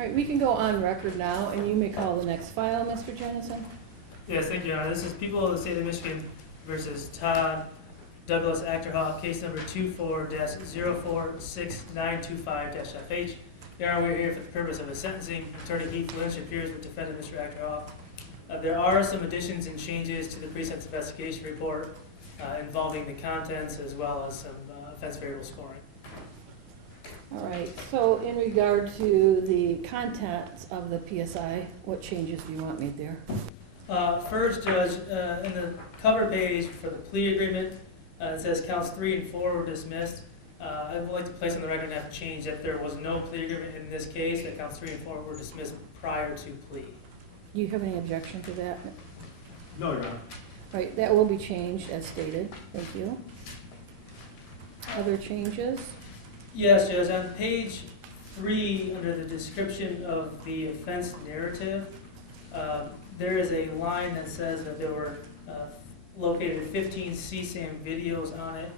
All right, we can go on record now, and you may call the next file, Mr. Jennison. Yes, thank you, Your Honor. This is People of the State of Michigan versus Todd Douglas Achterhoff, case number 24-046925-FH. Your Honor, we're here for the purpose of a sentencing. Attorney Heath Lynch appears with defendant Mr. Achterhoff. There are some additions and changes to the pre-sentence investigation report involving the contents as well as some offense variable scoring. All right, so in regard to the contents of the PSI, what changes do you want made there? First, Judge, in the cover page for the plea agreement, it says counts 3 and 4 were dismissed. I would like to place on the record and have changed that there was no plea agreement in this case, that counts 3 and 4 were dismissed prior to plea. Do you have any objection to that? No, Your Honor. All right, that will be changed as stated. Thank you. Other changes? Yes, Judge, on page 3, under the description of the offense narrative, there is a line that says that there were located 15 CSAM videos on it,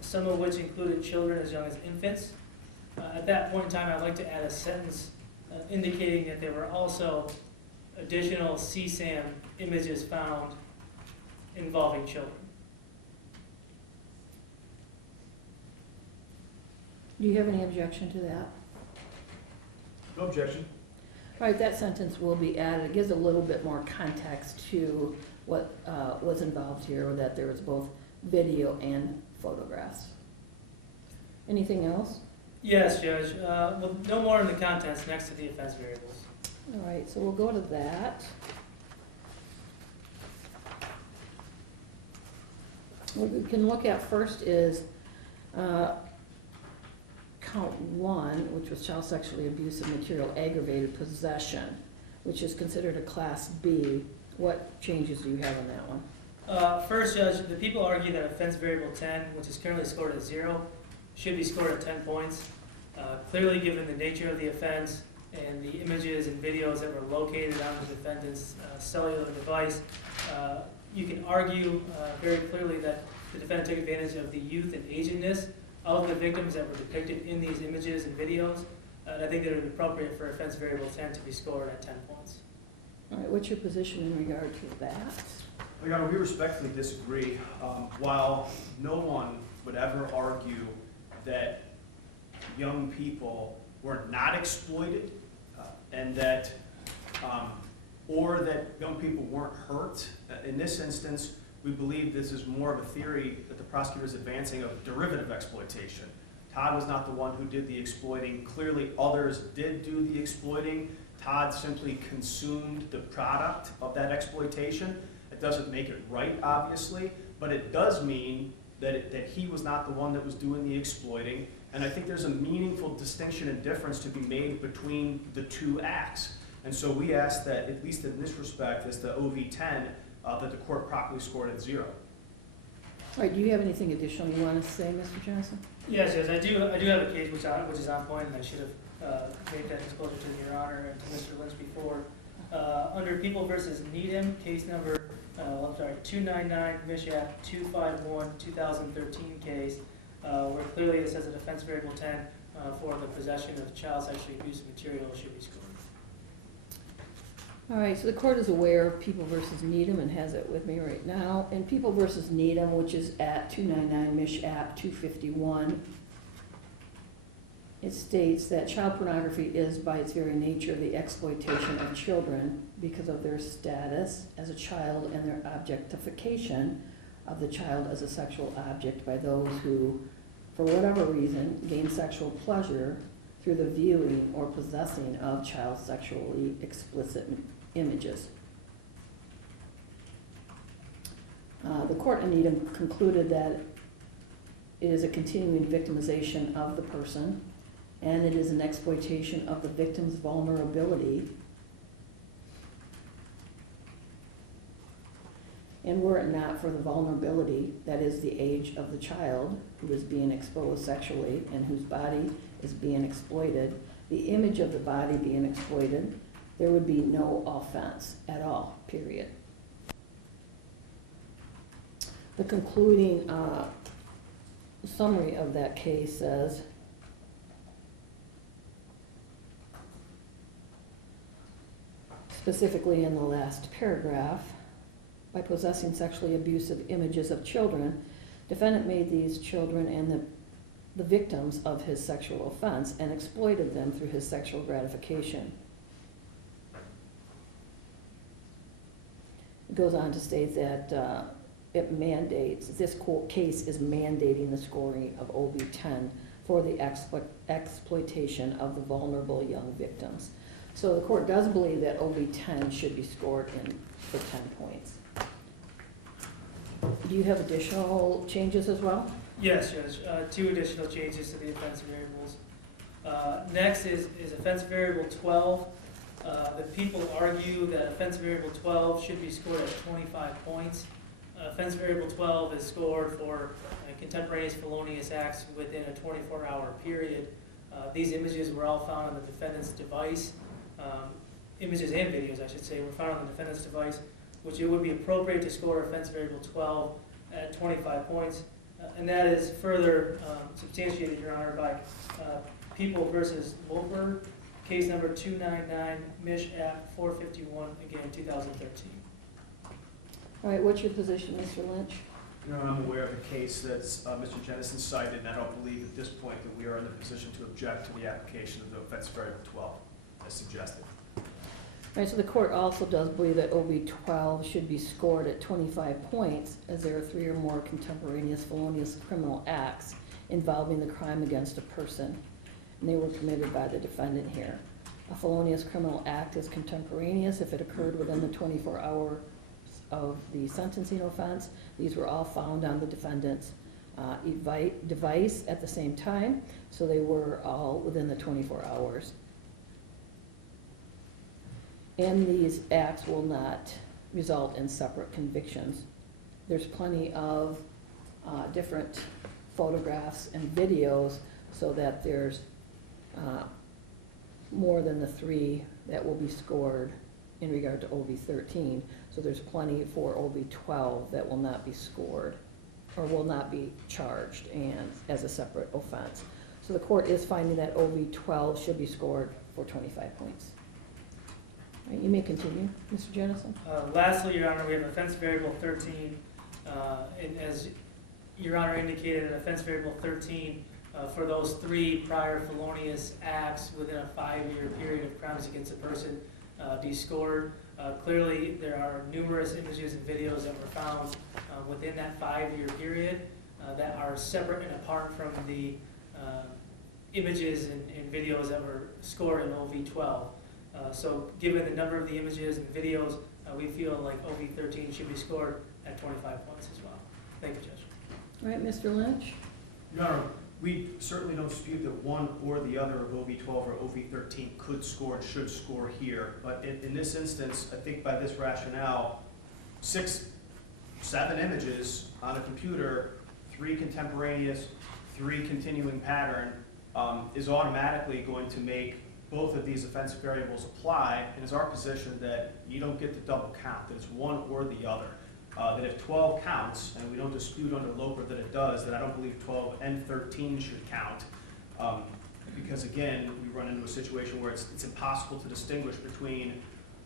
some of which included children as young as infants. At that point in time, I'd like to add a sentence indicating that there were also additional CSAM images found involving children. Do you have any objection to that? No objection. All right, that sentence will be added. It gives a little bit more context to what was involved here, that there was both video and photographs. Anything else? Yes, Judge. Well, no more in the contents next to the offense variables. All right, so we'll go to that. What we can look at first is count 1, which was child sexually abusive material aggravated possession, which is considered a Class B. What changes do you have on that one? First, Judge, the people argue that offense variable 10, which is currently scored at 0, should be scored at 10 points. Clearly, given the nature of the offense and the images and videos that were located on the defendant's cellular device, you can argue very clearly that the defendant took advantage of the youth and agedness of the victims that were depicted in these images and videos. And I think that it would be appropriate for offense variable 10 to be scored at 10 points. All right, what's your position in regard to that? Your Honor, we respectfully disagree. While no one would ever argue that young people were not exploited and that, or that young people weren't hurt, in this instance, we believe this is more of a theory that the prosecutor is advancing of derivative exploitation. Todd was not the one who did the exploiting. Clearly, others did do the exploiting. Todd simply consumed the product of that exploitation. It doesn't make it right, obviously, but it does mean that he was not the one that was doing the exploiting. And I think there's a meaningful distinction and difference to be made between the two acts. And so we ask that, at least in this respect, as the OV10, that the court properly scored at 0. All right, do you have anything additional you want to say, Mr. Johnson? Yes, yes, I do have a case which is on point, and I should have made that disclosure to Your Honor and to Mr. Lynch before. Under People versus Needham, case number 299 Mishap 251 2013 case, where clearly it says that offense variable 10 for the possession of child sexually abusive material should be scored. All right, so the court is aware of People versus Needham and has it with me right now. And People versus Needham, which is at 299 Mishap 251, it states that child pornography is, by its very nature, the exploitation of children because of their status as a child and their objectification of the child as a sexual object by those who, for whatever reason, gain sexual pleasure through the viewing or possessing of child sexually explicit images. The court in Needham concluded that it is a continuing victimization of the person, and it is an exploitation of the victim's vulnerability. And were it not for the vulnerability, that is the age of the child who is being exposed sexually and whose body is being exploited, the image of the body being exploited, there would be no offense at all, period. The concluding summary of that case says, specifically in the last paragraph, by possessing sexually abusive images of children, defendant made these children and the victims of his sexual offense and exploited them through his sexual gratification. It goes on to state that it mandates, this case is mandating the scoring of OB-10 for the exploitation of the vulnerable young victims. So the court does believe that OB-10 should be scored for 10 points. Do you have additional changes as well? Yes, Judge. Two additional changes to the offense variables. Next is offense variable 12. The people argue that offense variable 12 should be scored at 25 points. Offense variable 12 is scored for contemporaneous felonious acts within a 24-hour period. These images were all found on the defendant's device. Images and videos, I should say, were found on the defendant's device, which it would be appropriate to score offense variable 12 at 25 points. And that is further substantiated, Your Honor, by People versus Wolfberg, case number 299, Mich. App 451, again, 2013. All right, what's your position, Mr. Lynch? You know, I'm aware of a case that Mr. Jennison cited, and I don't believe at this point that we are in the position to object to the application of the offense variable 12, as suggested. All right, so the court also does believe that OB-12 should be scored at 25 points, as there are 3 or more contemporaneous felonious criminal acts involving the crime against a person, and they were committed by the defendant here. A felonious criminal act is contemporaneous if it occurred within the 24 hours of the sentencing offense. These were all found on the defendant's device at the same time, so they were all within the 24 hours. And these acts will not result in separate convictions. There's plenty of different photographs and videos so that there's more than the 3 that will be scored in regard to OB-13. So there's plenty for OB-12 that will not be scored or will not be charged and as a separate offense. So the court is finding that OB-12 should be scored for 25 points. All right, you may continue, Mr. Jennison. Lastly, Your Honor, we have offense variable 13. And as Your Honor indicated, an offense variable 13 for those 3 prior felonious acts within a 5-year period of crimes against a person be scored. Clearly, there are numerous images and videos that were found within that 5-year period that are separate and apart from the images and videos that were scored in OB-12. So given the number of the images and videos, we feel like OB-13 should be scored at 25 points as well. Thank you, Judge. All right, Mr. Lynch. Your Honor, we certainly don't dispute that one or the other of OB-12 or OB-13 could score and should score here. But in this instance, I think by this rationale, 6, 7 images on a computer, 3 contemporaneous, 3 continuing pattern, is automatically going to make both of these offense variables apply, and it's our position that you don't get the double count, that it's one or the other. That if 12 counts, and we don't dispute under Loper that it does, that I don't believe 12 and 13 should count. Because again, we run into a situation where it's impossible to distinguish between,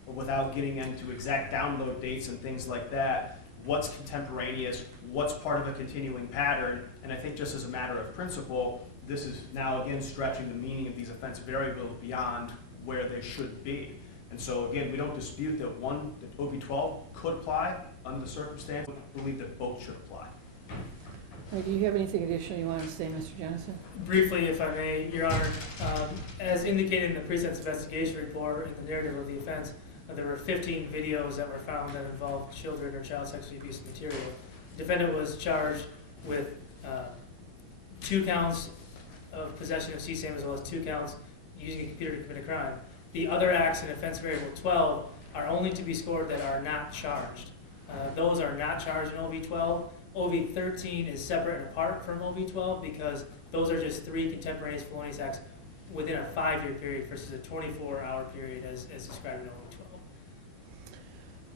or without getting into exact download dates and things like that, what's contemporaneous, what's part of a continuing pattern, and I think just as a matter of principle, this is now again stretching the meaning of these offense variables beyond where they should be. And so again, we don't dispute that that OB-12 could apply under the circumstance, but we believe that both should apply. All right, do you have anything additional you want to say, Mr. Jennison? Briefly, if I may, Your Honor, as indicated in the pre-sentence investigation report and the narrative of the offense, there were 15 videos that were found that involved children or child sexually abuse material. The defendant was charged with 2 counts of possession of CSAM as well as 2 counts using a computer to commit a crime. The other acts in offense variable 12 are only to be scored that are not charged. Those are not charged in OB-12. OB-13 is separate and apart from OB-12 because those are just 3 contemporaneous felonious acts within a 5-year period versus a 24-hour period as described in OB-12.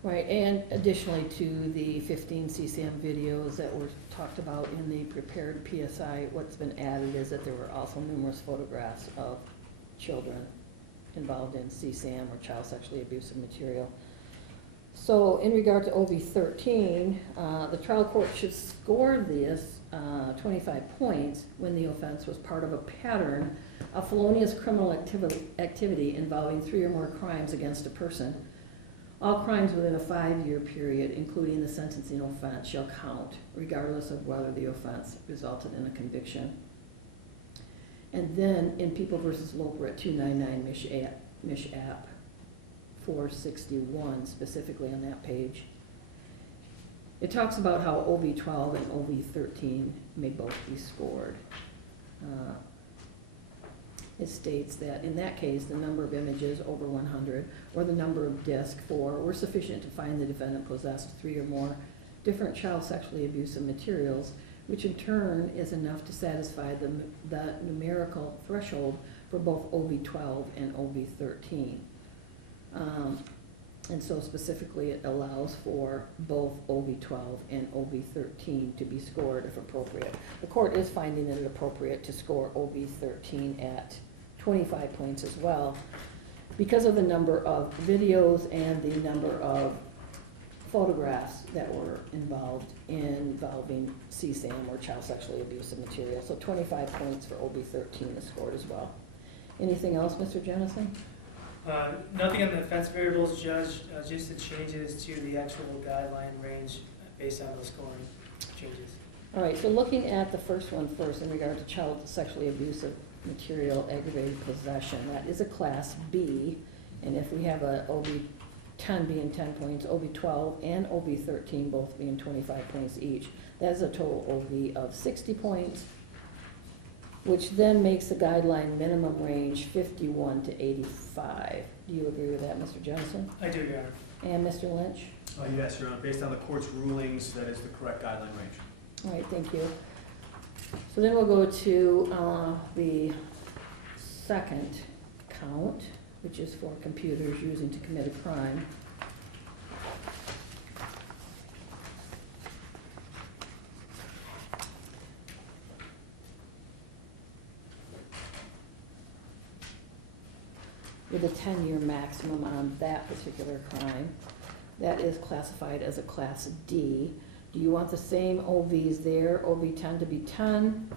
Right, and additionally to the 15 CCM videos that were talked about in the prepared PSI, what's been added is that there were also numerous photographs of children involved in CSAM or child sexually abusive material. So in regard to OV 13, the trial court should score this 25 points when the offense was part of a pattern of felonious criminal activity involving 3 or more crimes against a person. All crimes within a 5-year period, including the sentencing offense, shall count, regardless of whether the offense resulted in a conviction. And then in People v. Loper at 299 MISH-App 461, specifically on that page, it talks about how OV 12 and OV 13 may both be scored. It states that in that case, the number of images over 100 or the number of disc 4 were sufficient to find the defendant possessed 3 or more different child sexually abusive materials, which in turn is enough to satisfy the numerical threshold for both OV 12 and OV 13. And so specifically it allows for both OV 12 and OV 13 to be scored if appropriate. The court is finding it appropriate to score OV 13 at 25 points as well because of the number of videos and the number of photographs that were involving CSAM or child sexually abusive material. So 25 points for OV 13 is scored as well. Anything else, Mr. Jennison? Nothing on the offense variables, Judge, just the changes to the actual guideline range based on those scoring changes. All right, so looking at the first one first in regard to child sexually abusive material aggravated possession, that is a Class B, and if we have a OV 10 being 10 points, OV 12 and OV 13 both being 25 points each, that is a total OV of 60 points, which then makes the guideline minimum range 51 to 85. Do you agree with that, Mr. Johnson? I do, Your Honor. And Mr. Lynch? Yes, Your Honor. Based on the court's rulings, that is the correct guideline range. All right, thank you. So then we'll go to the second count, which is for computers using to commit a crime. With a 10-year maximum on that particular crime. That is classified as a Class D. Do you want the same OVs there, OV 10 to be 10,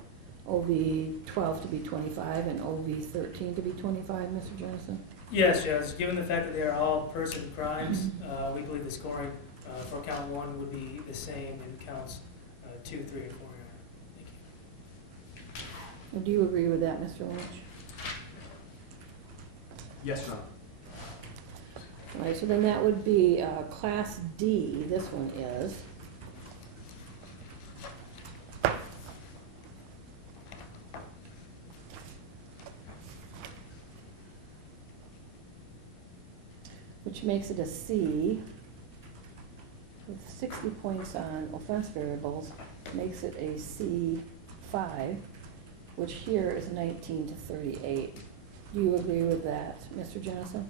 OV 12 to be 25, and OV 13 to be 25, Mr. Johnson? Yes, Judge. Given the fact that they are all person crimes, we believe the scoring for count 1 would be the same in counts 2, 3, and 4. Your Honor. Thank you. Well, do you agree with that, Mr. Lynch? Yes, Your Honor. All right, so then that would be Class D, this one is. Which makes it a C, with 60 points on offense variables, makes it a C5, which here is 19 to 38. Do you agree with that, Mr. Johnson?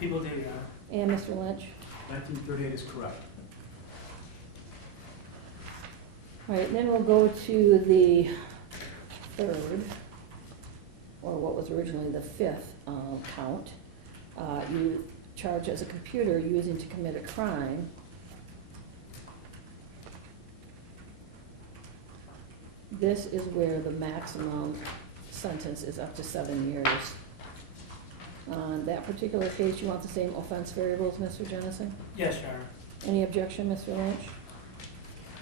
People do, Your Honor. And Mr. Lynch? 1938 is correct. All right, then we'll go to the third, or what was originally the fifth count. You charge as a computer using to commit a crime. This is where the maximum sentence is up to 7 years. On that particular case, you want the same offense variables, Mr. Jennison? Yes, Your Honor. Any objection, Mr. Lynch?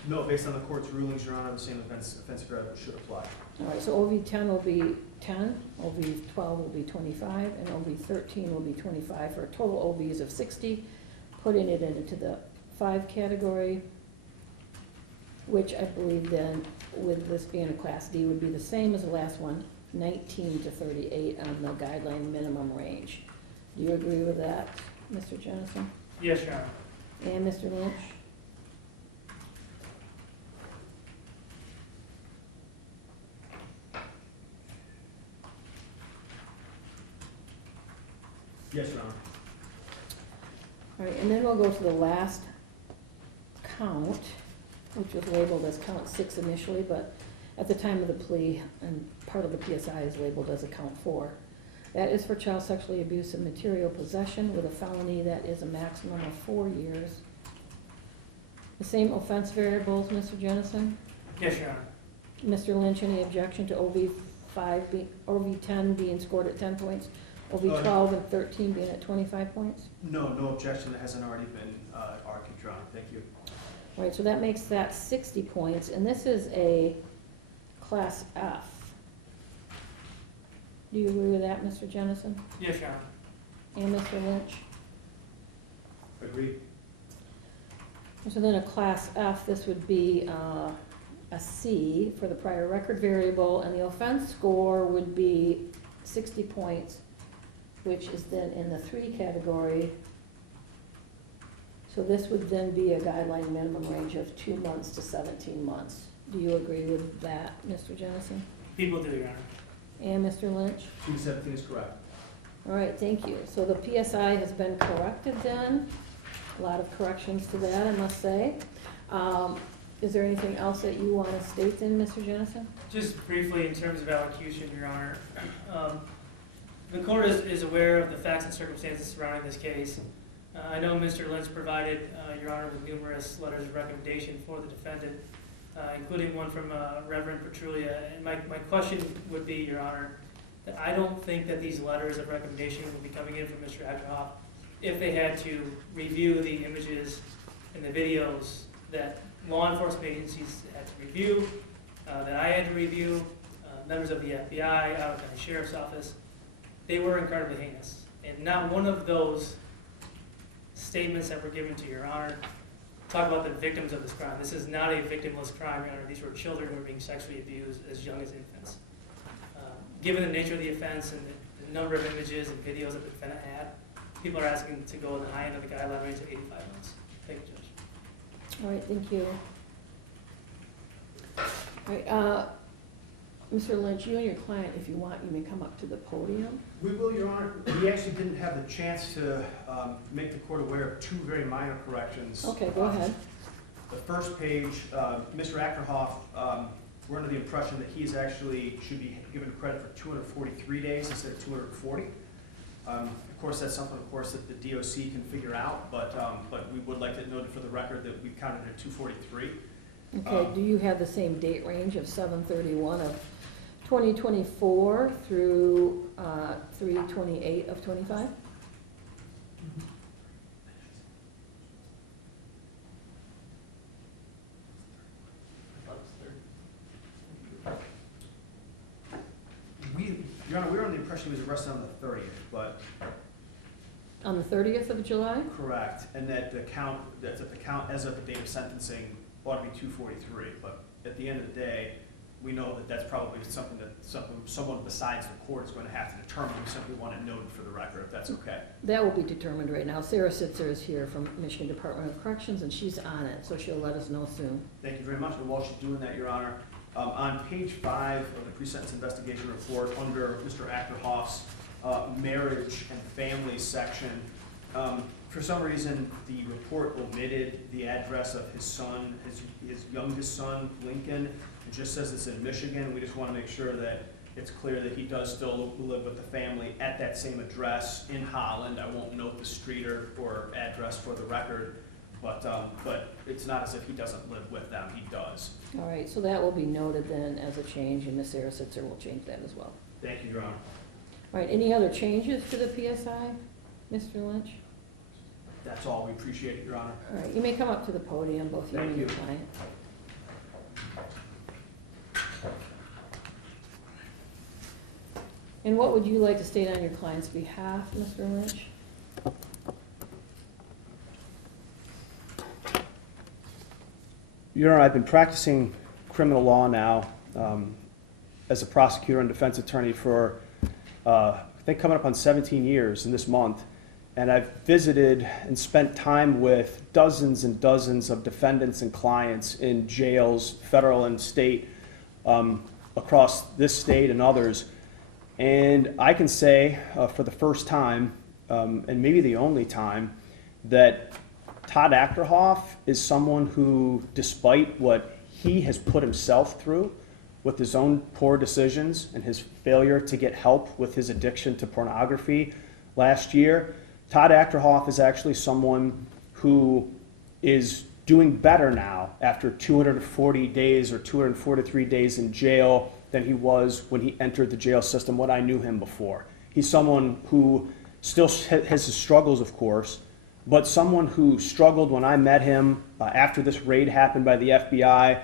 No, based on the court's rulings, Your Honor, the same offense variable should apply. All right, so OV 10 will be 10, OV 12 will be 25, and OV 13 will be 25 for a total OVs of 60, putting it into the 5 category, which I believe then, with this being a Class D, would be the same as the last one, 19 to 38 on the guideline minimum range. Do you agree with that, Mr. Jennison? Yes, Your Honor. And Mr. Lynch? Yes, Your Honor. All right, and then we'll go to the last count, which was labeled as count 6 initially, but at the time of the plea, and part of the PSI is labeled as a count 4. That is for child sexually abusive material possession with a felony that is a maximum of 4 years. The same offense variables, Mr. Jennison? Yes, Your Honor. Mr. Lynch, any objection to OV 10 being scored at 10 points, OV 12 and 13 being at 25 points? No objection. That hasn't already been argued, Your Honor. Thank you. All right, so that makes that 60 points, and this is a Class F. Do you agree with that, Mr. Jennison? Yes, Your Honor. And Mr. Lynch? Agreed. So then a Class F, this would be a C for the prior record variable, and the offense score would be 60 points, which is then in the 3 category. So this would then be a guideline minimum range of 2 months to 17 months. Do you agree with that, Mr. Jennison? People do, Your Honor. And Mr. Lynch? 217 is correct. All right, thank you. So the PSI has been corrected then. A lot of corrections to that, I must say. Is there anything else that you want to state then, Mr. Jennison? Just briefly, in terms of allocution, Your Honor, the court is aware of the facts and circumstances surrounding this case. I know Mr. Lynch provided Your Honor with numerous letters of recommendation for the defendant, including one from Reverend Petrulia. And my question would be, Your Honor, that I don't think that these letters of recommendation will be coming in from Mr. Ackerhoff if they had to review the images and the videos that law enforcement agencies had to review, that I had to review, members of the FBI, Ottawa County Sheriff's Office. They were incredibly heinous. And not one of those statements that were given to Your Honor talk about the victims of this crime. This is not a victimless crime, Your Honor. These were children who were being sexually abused as young as infants. Given the nature of the offense and the number of images and videos that the defendant had, people are asking to go in the high end of the guideline range of 85 months. Thank you, Judge. All right, thank you. All right, Mr. Lynch, you and your client, if you want, you may come up to the podium. We will, Your Honor. We actually didn't have the chance to make the court aware of 2 very minor corrections. Okay, go ahead. The first page, Mr. Ackerhoff, we're under the impression that he's actually should be given credit for 243 days instead of 240. Of course, that's something, of course, that the DOC can figure out, but we would like to note for the record that we counted at 243. Okay, do you have the same date range of 7/31 of 2024 through 3/28 of 25? Your Honor, we were under the impression he was arrested on the 30th, but On the 30th of July? correct, and that the count as of the date of sentencing ought to be 243. But at the end of the day, we know that that's probably something that someone besides the court is going to have to determine. We simply want it noted for the record, if that's okay. That will be determined right now. Sarah Sitzer is here from Michigan Department of Corrections, and she's on it, so she'll let us know soon. Thank you very much. And while she's doing that, Your Honor, on page 5 of the pre-sentence investigation report, under Mr. Ackerhoff's marriage and family section, for some reason, the report omitted the address of his son, his youngest son, Lincoln. It just says it's in Michigan. We just want to make sure that it's clear that he does still live with the family at that same address in Holland. I won't note the street or address for the record, but it's not as if he doesn't live with them. He does. All right, so that will be noted then as a change, and Ms. Sarah Sitzer will change that as well. Thank you, Your Honor. All right, any other changes to the PSI, Mr. Lynch? That's all. We appreciate it, Your Honor. All right, you may come up to the podium, both you and Thank your you. client. And what would you like to state on your client's behalf, Mr. Lynch? Your Honor, I've been practicing criminal law now as a prosecutor and defense attorney for, I think, coming up on 17 years in this month. And I've visited and spent time with dozens and dozens of defendants and clients in jails, federal and state, across this state and others. And I can say for the first time, and maybe the only time, that Todd Ackerhoff is someone who, despite what he has put himself through, with his own poor decisions and his failure to get help with his addiction to pornography last year, Todd Achterhoff is actually someone who is doing better now after 240 days or 243 days in jail than he was when he entered the jail system when I knew him before. He's someone who still has his struggles, of course, but someone who struggled when I met him after this raid happened by the FBI.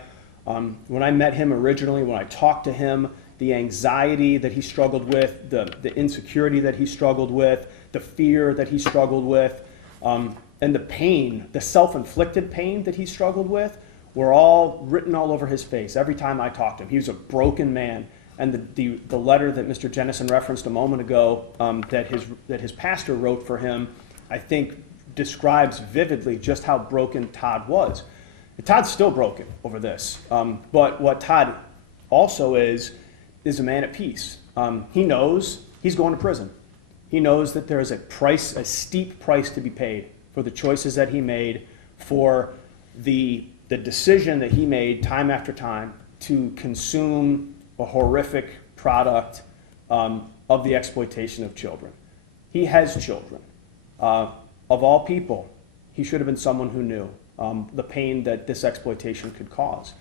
When I met him originally, when I talked to him, the anxiety that he struggled with, the insecurity that he struggled with, the fear that he struggled with, and the pain, the self-inflicted pain that he struggled with, were all written all over his face every time I talked to him. He was a broken man. And the letter that Mr. Jennison referenced a moment ago that his pastor wrote for him, I think describes vividly just how broken Todd was. And Todd's still broken over this. But what Todd also is a man at peace. He knows he's going to prison. He knows that there is a steep price to be paid for the choices that he made, for the decision that he made time after time to consume a horrific product of the exploitation of children. He has children. Of all people, he should have been someone who knew the pain that this exploitation could cause.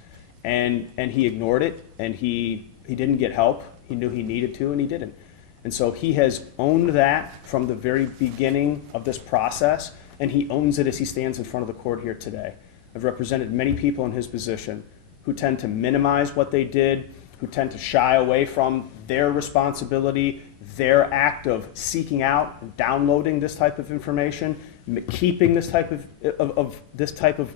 And he ignored it, and he didn't get help. He knew he needed to, and he didn't. And so he has owned that from the very beginning of this process, and he owns it as he stands in front of the court here today. I've represented many people in his position who tend to minimize what they did, who tend to shy away from their responsibility, their act of seeking out and downloading this type of information, keeping this type of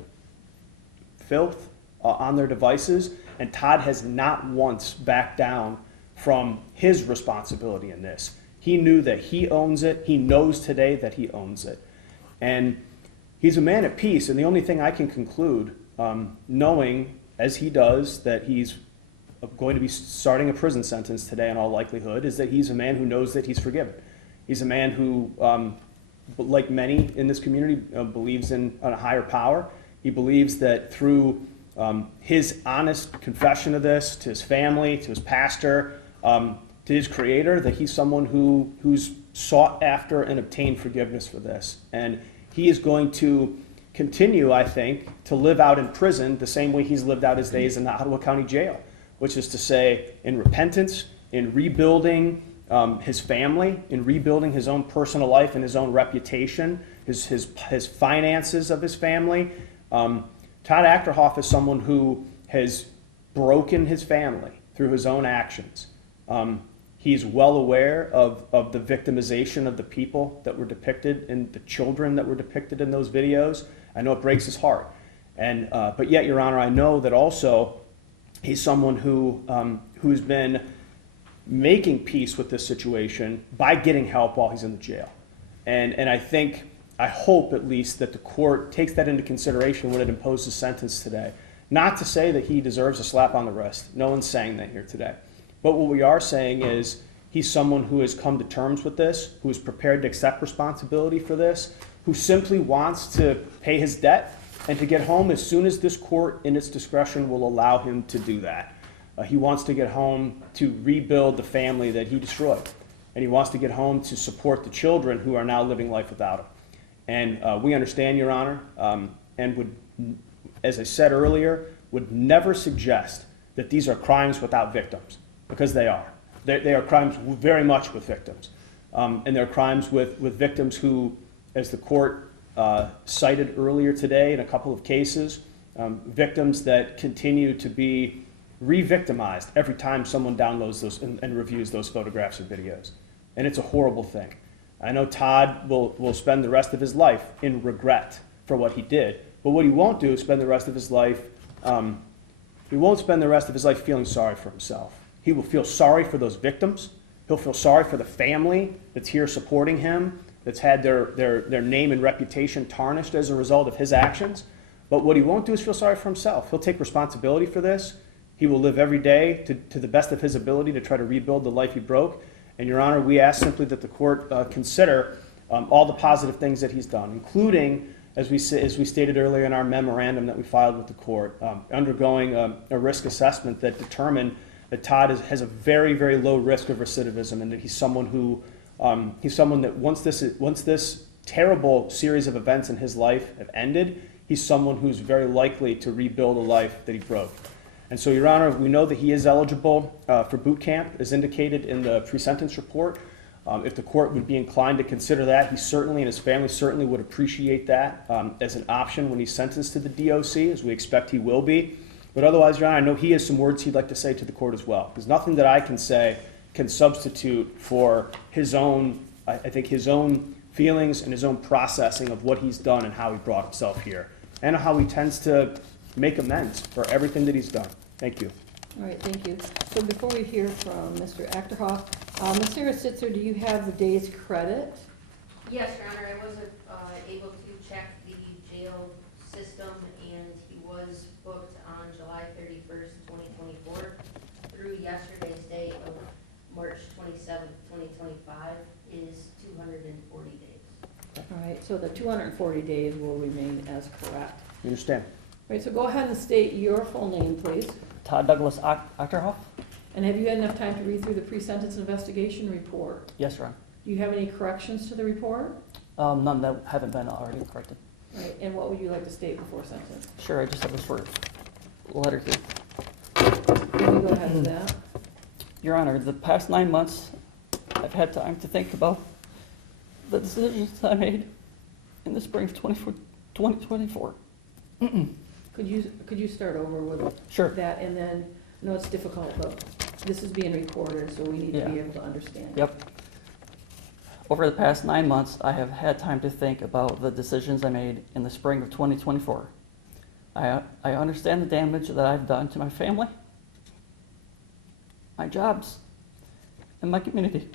filth on their devices. And Todd has not once backed down from his responsibility in this. He knew that he owns it. He knows today that he owns it. And he's a man at peace. And the only thing I can conclude, knowing as he does that he's going to be starting a prison sentence today in all likelihood, is that he's a man who knows that he's forgiven. He's a man who, like many in this community, believes in a higher power. He believes that through his honest confession of this to his family, to his pastor, to his creator, that he's someone who's sought after and obtained forgiveness for this. And he is going to continue, I think, to live out in prison the same way he's lived out his days in the Ottawa County Jail, which is to say in repentance, in rebuilding his family, in rebuilding his own personal life and his own reputation, his finances of his family. Todd Achterhoff is someone who has broken his family through his own actions. He's well aware of the victimization of the people that were depicted and the children that were depicted in those videos. I know it breaks his heart. But yet, Your Honor, I know that also he's someone who's been making peace with this situation by getting help while he's in the jail. And I hope at least that the court takes that into consideration when it imposes sentence today. Not to say that he deserves a slap on the wrist. No one's saying that here today. But what we are saying is he's someone who has come to terms with this, who is prepared to accept responsibility for this, who simply wants to pay his debt and to get home as soon as this court in its discretion will allow him to do that. He wants to get home to rebuild the family that he destroyed. And he wants to get home to support the children who are now living life without him. And we understand, Your Honor, and would, as I said earlier, would never suggest that these are crimes without victims, because they are. They are crimes very much with victims. And they're crimes with victims who, as the court cited earlier today in a couple of cases, victims that continue to be re-victimized every time someone downloads those and reviews those photographs or videos. And it's a horrible thing. I know Todd will spend the rest of his life in regret for what he did, but what he won't do is spend the rest of his life, he won't spend the rest of his life feeling sorry for himself. He will feel sorry for those victims. He'll feel sorry for the family that's here supporting him, that's had their name and reputation tarnished as a result of his actions. But what he won't do is feel sorry for himself. He'll take responsibility for this. He will live every day to the best of his ability to try to rebuild the life he broke. And Your Honor, we ask simply that the court consider all the positive things that he's done, including, as we stated earlier in our memorandum that we filed with the court, undergoing a risk assessment that determined that Todd has a very, very low risk of recidivism, and that he's someone that once this terrible series of events in his life have ended, he's someone who's very likely to rebuild a life that he broke. And so, Your Honor, we know that he is eligible for boot camp, as indicated in the pre-sentence report. If the court would be inclined to consider that, he certainly and his family certainly would appreciate that as an option when he's sentenced to the DOC, as we expect he will be. But otherwise, Your Honor, I know he has some words he'd like to say to the court as well. There's nothing that I can say can substitute for his own, I think, his own feelings and his own processing of what he's done and how he brought himself here, and how he tends to make amends for everything that he's done. Thank you. All right, thank you. So before we hear from Mr. Achterhoff, Ms. Sarah Sitzer, do you have the day's credit? Yes, Your Honor, I was able to check the jail system, and he was booked on July 31st, 2024, through yesterday's date of March 27th, 2025, is 240 days. All right, so the 240 days will remain as correct. You understand? All right, so go ahead and state your full name, please. Todd Douglas Achterhoff? And have you had enough time to read through the pre-sentence investigation report? Yes, Your Honor. Do you have any corrections to the report? None that haven't been already corrected. All right, and what would you like to state before sentence? Sure, I just have a short letter here. Can you go ahead with that? Your Honor, the past 9 months, I've had time to think about the decisions I made in the spring of 2024. Could you start over with Sure. that, and then, I know it's difficult, but this is being recorded, so we need to be Yeah. able to understand. Yep. Over the past 9 months, I have had time to think about the decisions I made in the spring of 2024. I understand the damage that I've done to my family, my jobs, and my community.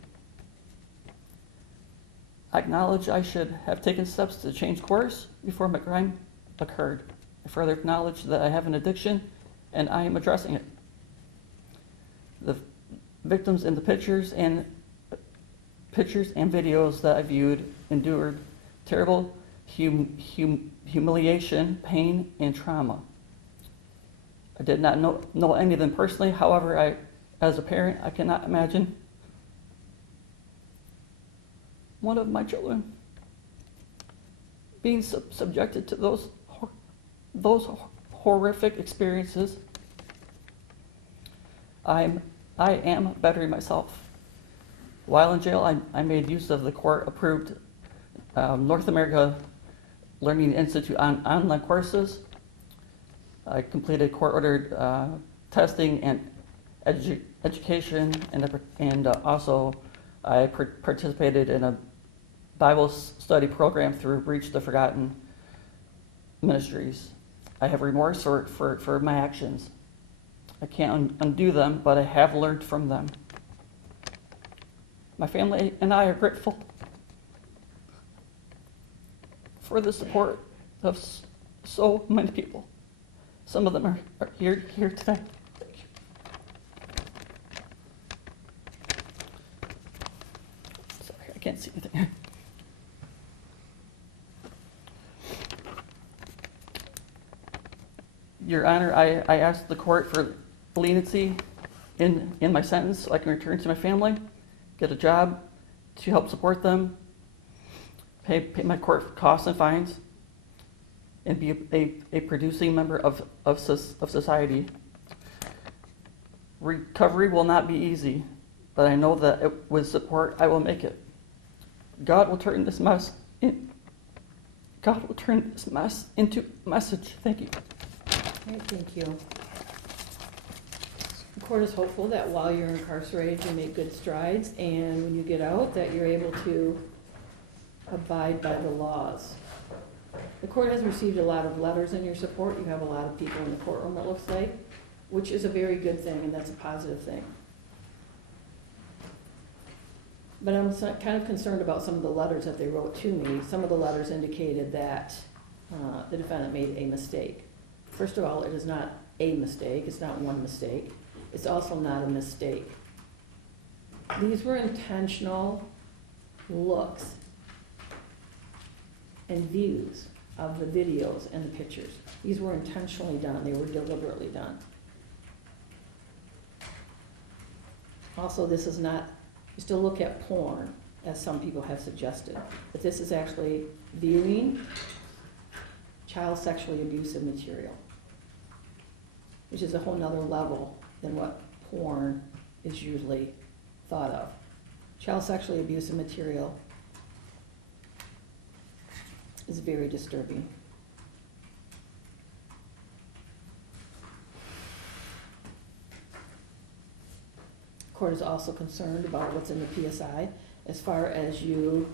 I acknowledge I should have taken steps to change course before my crime occurred. I further acknowledge that I have an addiction, and I am addressing it. The victims in the pictures and videos that I viewed endured terrible humiliation, pain, and trauma. I did not know any of them personally. However, as a parent, I cannot imagine one of my children being subjected to those horrific experiences. I am bettering myself. While in jail, I made use of the court-approved North America Learning Institute online courses. I completed court-ordered testing and education, and also I participated in a Bible study program through Reach the Forgotten Ministries. I have remorse for my actions. I can't undo them, but I have learned from them. My family and I are grateful for the support of so many people. Some of them are here today. Thank you. Sorry, I can't see anything. Your Honor, I asked the court for leniency in my sentence so I can return to my family, get a job to help support them, pay my court costs and fines, and be a producing member of society. Recovery will not be easy, but I know that with support I will make it. God will turn this mess into a message. Thank you. All right, thank you. The court is hopeful that while you're incarcerated, you make good strides, and when you get out, that you're able to abide by the laws. The court has received a lot of letters in your support. You have a lot of people in the courtroom, it looks like, which is a very good thing, and that's a positive thing. But I'm kind of concerned about some of the letters that they wrote to me. Some of the letters indicated that the defendant made a mistake. First of all, it is not a mistake. It's not one mistake. It's also not a mistake. These were intentional looks and views of the videos and the pictures. These were intentionally done. They were deliberately done. Also, this is not, you still look at porn, as some people have suggested, but this is actually viewing child sexually abusive material, which is a whole nother level than what porn is usually thought of. Child sexually abusive material is very disturbing. The court is also concerned about what's in the PSI as far as you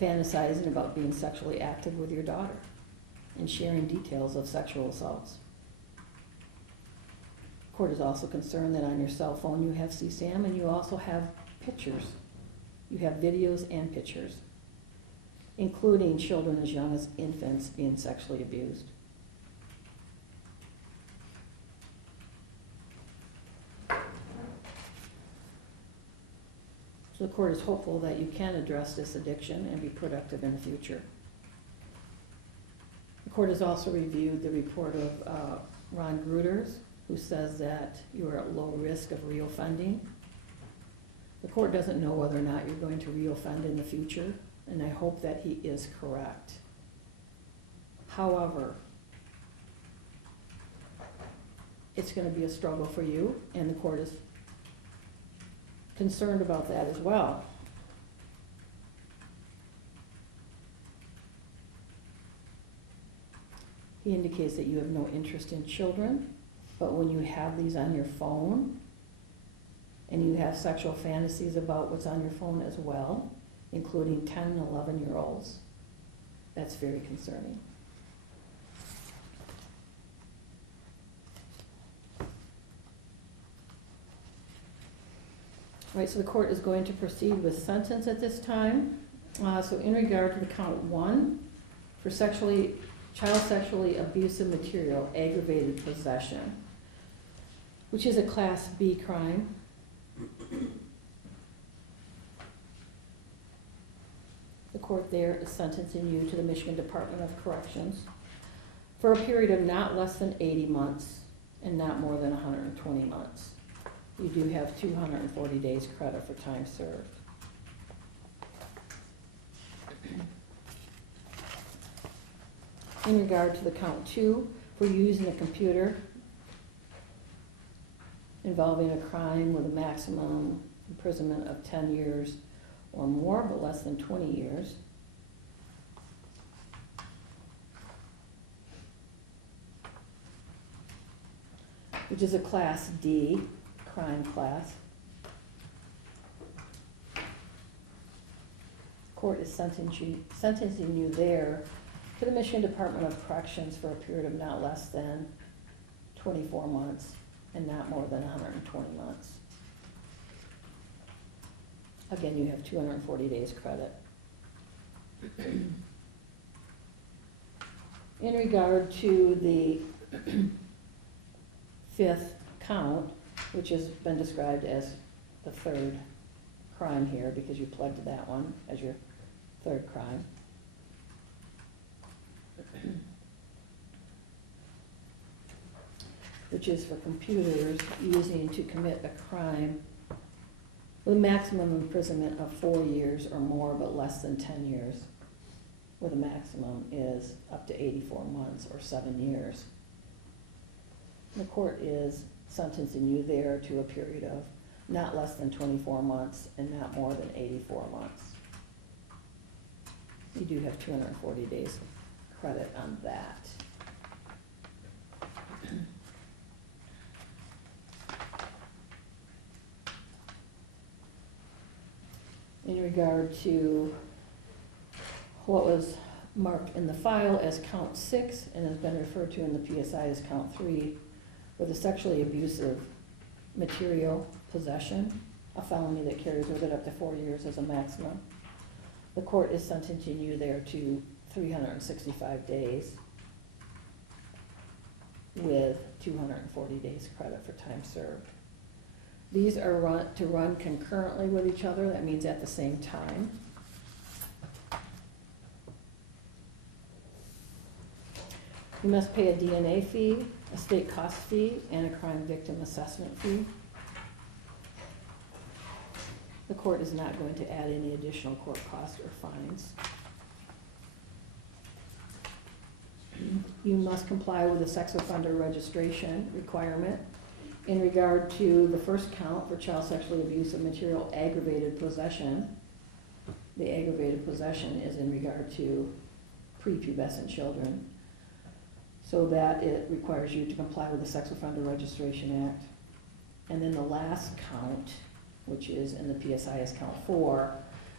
fantasizing about being sexually active with your daughter and sharing details of sexual assaults. The court is also concerned that on your cell phone you have CSAM and you also have pictures. You have videos and pictures, including children as young as infants being sexually abused. So the court is hopeful that you can address this addiction and be productive in the future. The court has also reviewed the report of Ron Gruters, who says that you are at low risk of reoffending. The court doesn't know whether or not you're going to reoffend in the future, and I hope that he is correct. However, it's going to be a struggle for you, and the court is concerned about that as well. He indicates that you have no interest in children, but when you have these on your phone, and you have sexual fantasies about what's on your phone as well, including 10 and 11-year-olds, that's very concerning. All right, so the court is going to proceed with sentence at this time. So in regard to the count 1, for child sexually abusive material, aggravated possession, which is a Class B crime. The court there is sentencing you to the Michigan Department of Corrections for a period of not less than 80 months and not more than 120 months. You do have 240 days credit for time served. In regard to the count 2, for using a computer involving a crime with a maximum imprisonment of 10 years or more, but less than 20 years. Which is a Class D crime class. Court is sentencing you there to the Michigan Department of Corrections for a period of not less than 24 months and not more than 120 months. Again, you have 240 days credit. In regard to the 5th count, which has been described as the 3rd crime here because you pled to that one as your 3rd crime. Which is for computers using to commit a crime with a maximum imprisonment of 4 years or more, but less than 10 years, where the maximum is up to 84 months or 7 years. The court is sentencing you there to a period of not less than 24 months and not more than 84 months. You do have 240 days credit on that. In regard to what was marked in the file as count 6 and has been referred to in the PSI as count 3, with a sexually abusive material possession, a felony that carries with it up to 4 years as a maximum. The court is sentencing you there to 365 days with 240 days credit for time served. These are to run concurrently with each other. That means at the same time. You must pay a DNA fee, a state cost fee, and a crime victim assessment fee. The court is not going to add any additional court costs or fines. You must comply with the sex offender registration requirement. In regard to the first count for child sexually abusive material aggravated possession, the aggravated possession is in regard to prepubescent children, so that it requires you to comply with the Sex Offender Registration Act. And then the last count, which is in the PSI is count 4,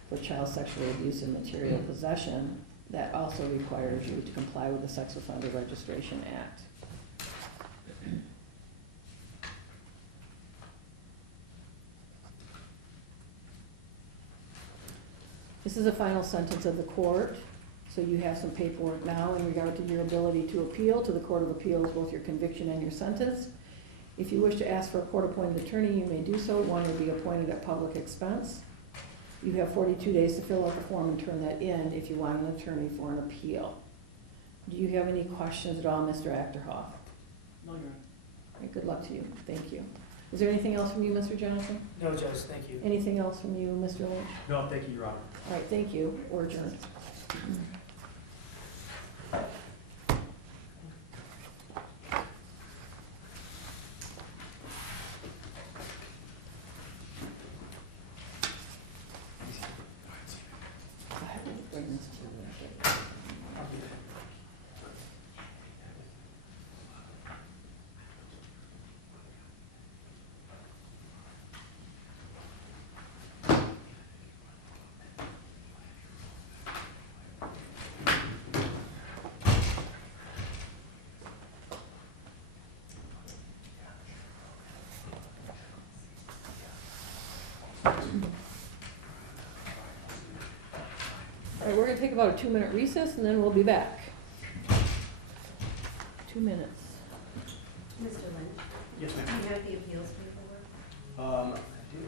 for child sexually abusive material possession, that also requires you to comply with the Sex Offender Registration Act. This is a final sentence of the court, so you have some paperwork now in regard to your ability to appeal to the Court of Appeals, both your conviction and your sentence. If you wish to ask for a court-appointed attorney, you may do so. One will be appointed at public expense. You have 42 days to fill out the form and turn that in if you want an attorney for an appeal. Do you have any questions at all, Mr. Achterhoff? No, Your Honor. All right, good luck to you. Thank you. Is there anything else from you, Mr. Johnson? No, Judge, thank you. Anything else from you, Mr. Lynch? No, thank you, Your Honor. All right, thank you. We're adjourned. All right, we're going to take about a 2-minute recess, and then we'll be back. 2 minutes. Mr. Lynch, Yes, do ma'am. you have the appeals paperwork? I do.